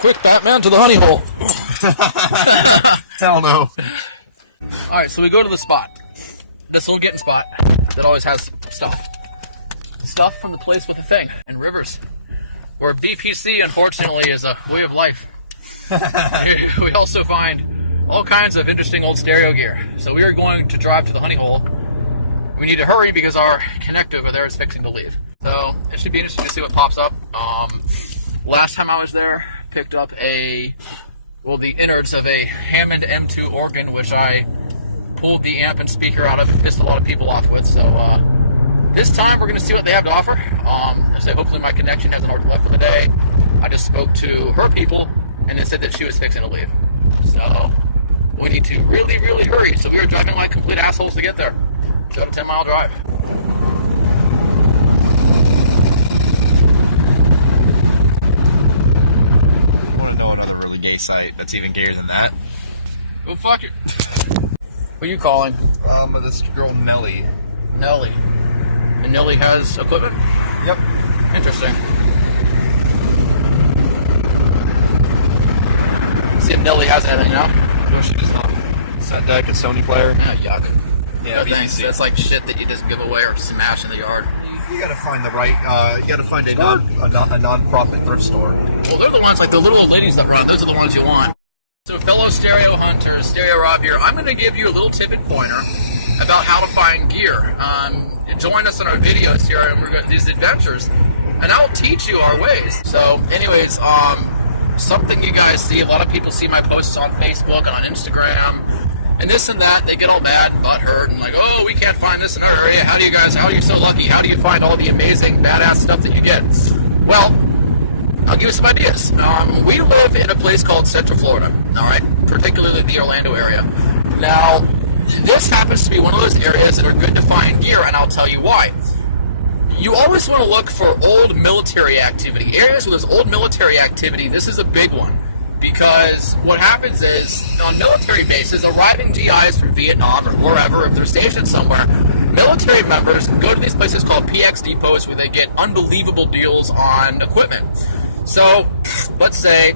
Quick, Batman, to the honey hole. Hell no. Alright, so we go to the spot. This little getting spot that always has stuff. Stuff from the place with the thing. And rivers. Where BPC, unfortunately, is a way of life. We also find all kinds of interesting old stereo gear. So we are going to drive to the honey hole. We need to hurry because our Connect over there is fixing to leave. So it should be interesting to see what pops up. Last time I was there, picked up the innards of a Hammond M2 organ, which I pulled the amp and speaker out of and pissed a lot of people off with. So this time we're going to see what they have to offer. I say hopefully my connection hasn't already left for the day. I just spoke to her people and they said that she was fixing to leave. So we need to really, really hurry. So we are driving like complete assholes to get there. It's about a 10-mile drive. I want to know another really gay site that's even gayer than that. Go fuck it. Who are you calling? This girl Nelly. Nelly. And Nelly has equipment? Yep. Interesting. See if Nelly has anything now. No, she does not. Set deck, a Sony player. Ah, yuck. Yeah, thanks. That's like shit that you just give away or smash in the yard. You gotta find the right, you gotta find a non-profit thrift store. Well, they're the ones, like the little old ladies that run, those are the ones you want. So fellow stereo hunters, Stereorob here, I'm going to give you a little tip and pointer about how to find gear. Join us on our videos here and we're going these adventures, and I'll teach you our ways. So anyways, something you guys see, a lot of people see my posts on Facebook and on Instagram, and this and that, they get all mad and butthurt and like, oh, we can't find this in our area. How are you so lucky? How do you find all the amazing, badass stuff that you get? Well, I'll give you some ideas. We live in a place called Central Florida, all right? Particularly the Orlando area. Now, this happens to be one of those areas that are good to find gear, and I'll tell you why. You always want to look for old military activity. Areas where there's old military activity, this is a big one. Because what happens is, on military bases, arriving GIs from Vietnam or wherever, if they're stationed somewhere, military members go to these places called PX depots where they get unbelievable deals on equipment. So, let's say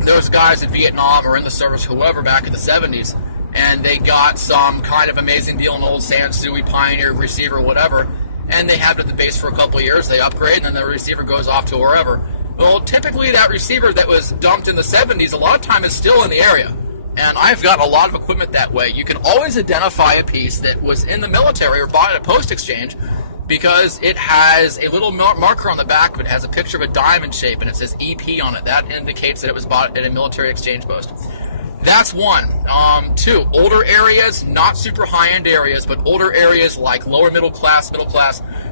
those guys in Vietnam or in the service, whoever, back in the 70s, and they got some kind of amazing deal on old Sansui, Pioneer, receiver, whatever, and they have it at the base for a couple of years, they upgrade, and then the receiver goes off to wherever. Well, typically that receiver that was dumped in the 70s, a lot of time is still in the area. And I've got a lot of equipment that way. You can always identify a piece that was in the military or bought at a post exchange because it has a little marker on the back of it. It has a picture of a diamond shape and it says EP on it. That indicates that it was bought at a military exchange post. That's one. Two, older areas, not super high-end areas, but older areas like lower middle class,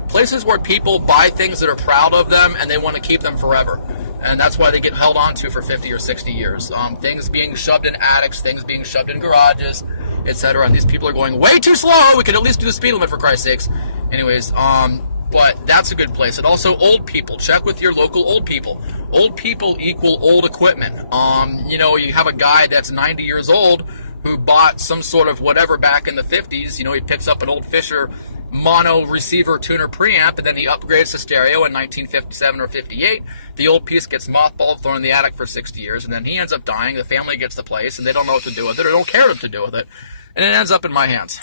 places where people buy things that are proud of them and they want to keep them forever. And that's why they get held on to for 50 or 60 years. Things being shoved in attics, things being shoved in garages, etc. And these people are going way too slow. We could at least do the speed limit, for Christ's sakes. Anyways, but that's a good place. And also old people. Check with your local old people. Old people equal old equipment. You have a guy that's 90 years old who bought some sort of whatever back in the 50s. He picks up an old Fisher mono receiver tuner preamp, and then he upgrades to stereo in 1957 or 58. The old piece gets mothballed, thrown in the attic for 60 years, and then he ends up dying. The family gets the place, and they don't know what to do with it, or don't care what to do with it. And it ends up in my hands.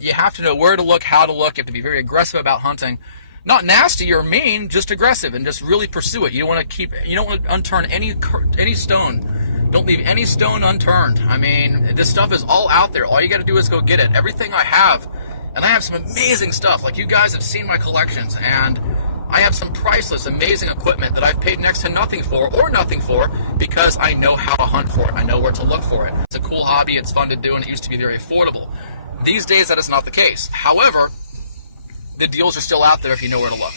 You have to know where to look, how to look. You have to be very aggressive about hunting. Not nasty or mean, just aggressive, and just really pursue it. You don't want to unturn any stone. Don't leave any stone unturned. I mean, this stuff is all out there. All you got to do is go get it. Everything I have, and I have some amazing stuff. Like, you guys have seen my collections, and I have some priceless, amazing equipment that I've paid next to nothing for, because I know how to hunt for it. I know where to look for it. It's a cool hobby. It's fun to do, and it used to be very affordable. These days, that is not the case. However, the deals are still out there if you know where to look.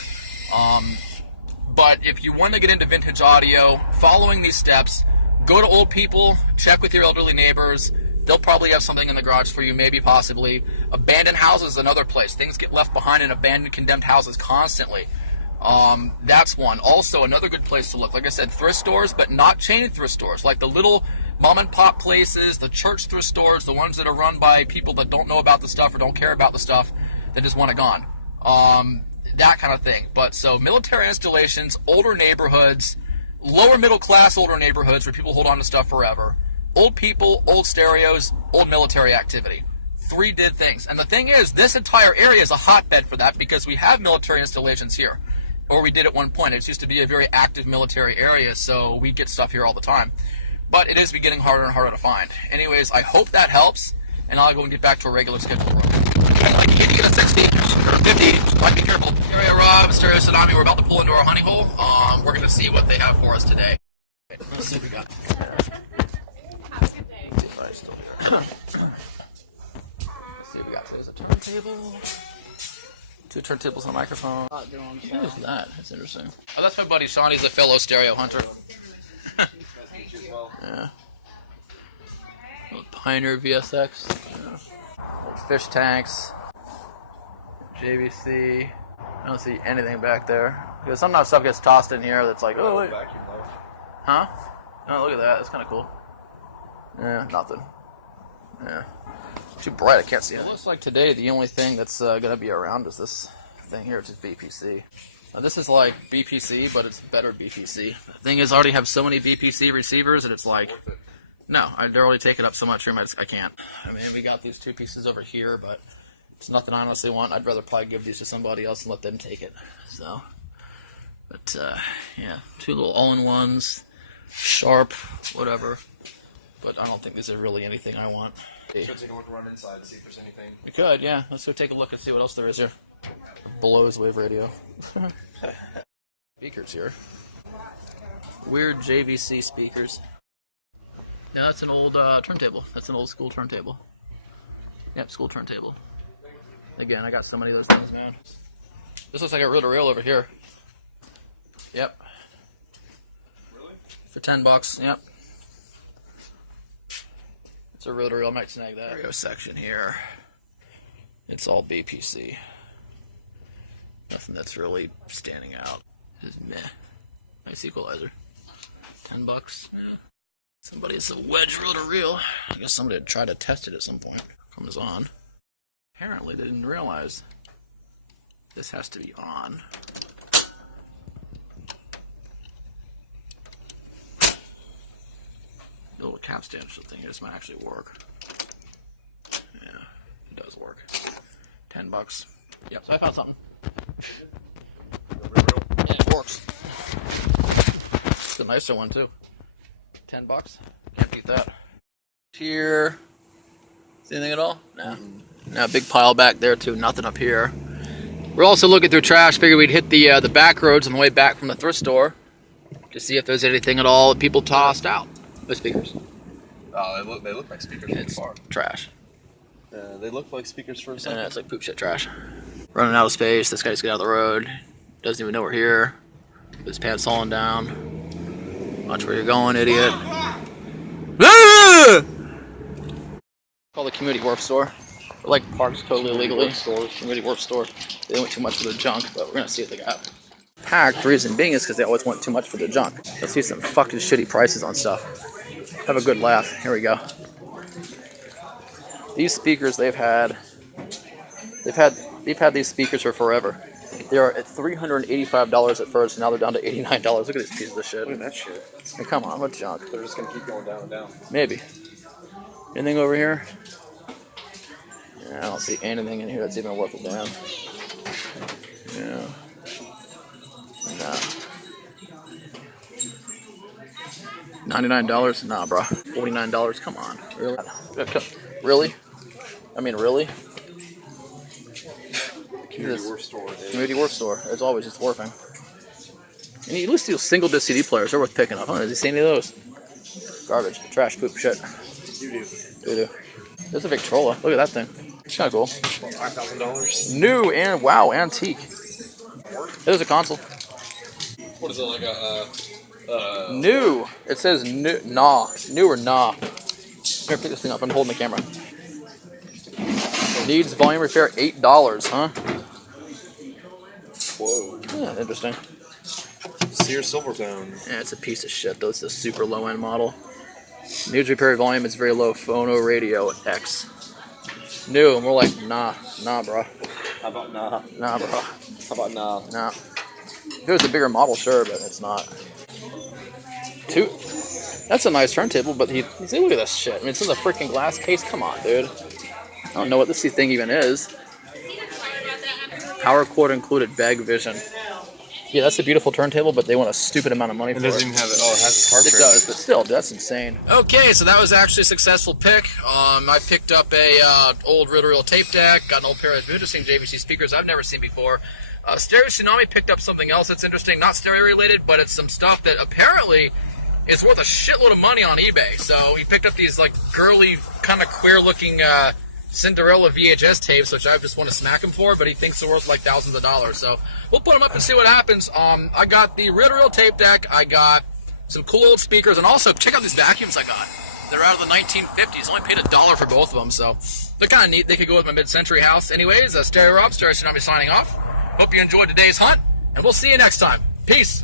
But if you want to get into vintage audio, following these steps, go to old people, check with your elderly neighbors. They'll probably have something in the garage for you, maybe, possibly. Abandoned houses is another place. Things get left behind in abandoned, condemned houses constantly. That's one. Also, another good place to look. Like I said, thrift stores, but not chain thrift stores. Like the little mom and pop places, the church thrift stores, the ones that are run by people that don't know about the stuff or don't care about the stuff, that just want it gone. That kind of thing. But so military installations, older neighborhoods, lower middle class, older neighborhoods where people hold on to stuff forever. Old people, old stereos, old military activity. 3 dead things. And the thing is, this entire area is a hotbed for that because we have military installations here. Or we did at one point. It used to be a very active military area, so we get stuff here all the time. But it is getting harder and harder to find. Anyways, I hope that helps, and I'll go and get back to a regular schedule. Like if you get a 60 or 50, might be careful. Stereorob Stereohunter, we're about to pull into our honey hole. We're going to see what they have for us today. Let's see what we got. See what we got. There's a turntable. 2 turntables and a microphone. What is that? That's interesting. Oh, that's my buddy Sean. He's a fellow stereo hunter. Yeah. Pioneer VSX. Yeah. Fish tanks. JVC. I don't see anything back there. Because sometimes stuff gets tossed in here that's like, oh, wait. Huh? Oh, look at that. That's kind of cool. Yeah, nothing. Yeah. Too bright, I can't see it. It looks like today the only thing that's going to be around is this thing here, which is BPC. Now, this is like BPC, but it's better BPC. The thing is, I already have so many BPC receivers that it's like, no, they're already taking up so much room, I can't. I mean, we got these 2 pieces over here, but it's nothing I honestly want. I'd rather probably give these to somebody else and let them take it. So, but yeah, 2 little all-in-ones, sharp, whatever. But I don't think these are really anything I want. Should take a look around inside and see if there's anything. We could, yeah. Let's go take a look and see what else there is here. Blows wave radio. Speakers here. Weird JVC speakers. Yeah, that's an old turntable. That's an old school turntable. Yep, school turntable. Again, I got so many of those things, man. This looks like a reel-to-reel over here. Yep. Really? For $10, yep. It's a reel-to-reel, I might snag that. Stereo section here. It's all BPC. Nothing that's really standing out. This is meh. Nice equalizer. $10. Yeah. Somebody has a wedge reel-to-reel. I guess somebody had tried to test it at some point. Comes on. Apparently they didn't realize this has to be on. The little capstan thing here, this might actually work. Yeah, it does work. $10. Yep, so I found something. Yeah, it works. It's a nicer one too. $10. Can't beat that. Here. See anything at all? No. Now, big pile back there too. Nothing up here. We're also looking through trash. Figured we'd hit the back roads on the way back from the thrift store to see if there's anything at all that people tossed out. The speakers. Oh, they look like speakers from far. Trash. They look like speakers for a second. It's like poop shit trash. Running out of space. This guy's getting out of the road. Doesn't even know we're here. His pants falling down. Watch where you're going, idiot. Ah! Call the community wharf store. They're like parks totally illegally. Community wharf store. They went too much for their junk, but we're gonna see what they got. Packed, reason being is because they always want too much for their junk. Let's see some fucking shitty prices on stuff. Have a good laugh. Here we go. These speakers they've had these speakers for forever. They are at $385 at first, and now they're down to $89. Look at these pieces of shit. Look at that shit. I mean, come on, what junk? They're just gonna keep going down and down. Maybe. Anything over here? Yeah, I don't see anything in here that's even worth a damn. Yeah. Nah. $99? Nah, bro. $49? Come on. Really? Really? I mean, really? Community wharf store. Community wharf store. As always, it's wharfing. And you listen to single disc CD players. They're worth picking up. Huh? Has he seen any of those? Garbage. Trash, poop, shit. Doo-doo. There's a Victrola. Look at that thing. It's kind of cool. $5,000. New and wow, antique. There's a console. What is it, like a new. It says new. Nah. New or nah. Here, pick this thing up. I'm holding the camera. Needs volume repair. $8. Huh? Whoa. Yeah, interesting. Sears Silvertone. Yeah, it's a piece of shit though. It's a super low end model. Needs repair volume is very low. Phono radio X. New, and we're like, nah, bro. How about nah? Nah, bro. How about nah? Nah. If it was a bigger model, sure, but it's not. Two. That's a nice turntable, but look at this shit. I mean, it's in the freaking glass case. Come on, dude. I don't know what this thing even is. Power cord included, bag vision. Yeah, that's a beautiful turntable, but they want a stupid amount of money for it. It doesn't even have it. Oh, it has a It does, but still, that's insane. Okay, so that was actually a successful pick. I picked up a old reel-to-reel tape deck, got an old pair of interesting JVC speakers I've never seen before. Stereo Tsunami picked up something else that's interesting, not stereo-related, but it's some stuff that apparently is worth a shitload of money on eBay. So he picked up these like girly, kind of queer-looking Cinderella VHS tapes, which I just want to smack him for, but he thinks they're worth like thousands of dollars. So we'll put them up and see what happens. I got the reel-to-reel tape deck. I got some cool old speakers, and also check out these vacuums I got. They're out of the 1950s. Only paid $1 for both of them, so they're kind of neat. They could go with my mid-century house. Anyways, Stereorob Stereohunter signing off. Hope you enjoyed today's hunt, and we'll see you next time. Peace.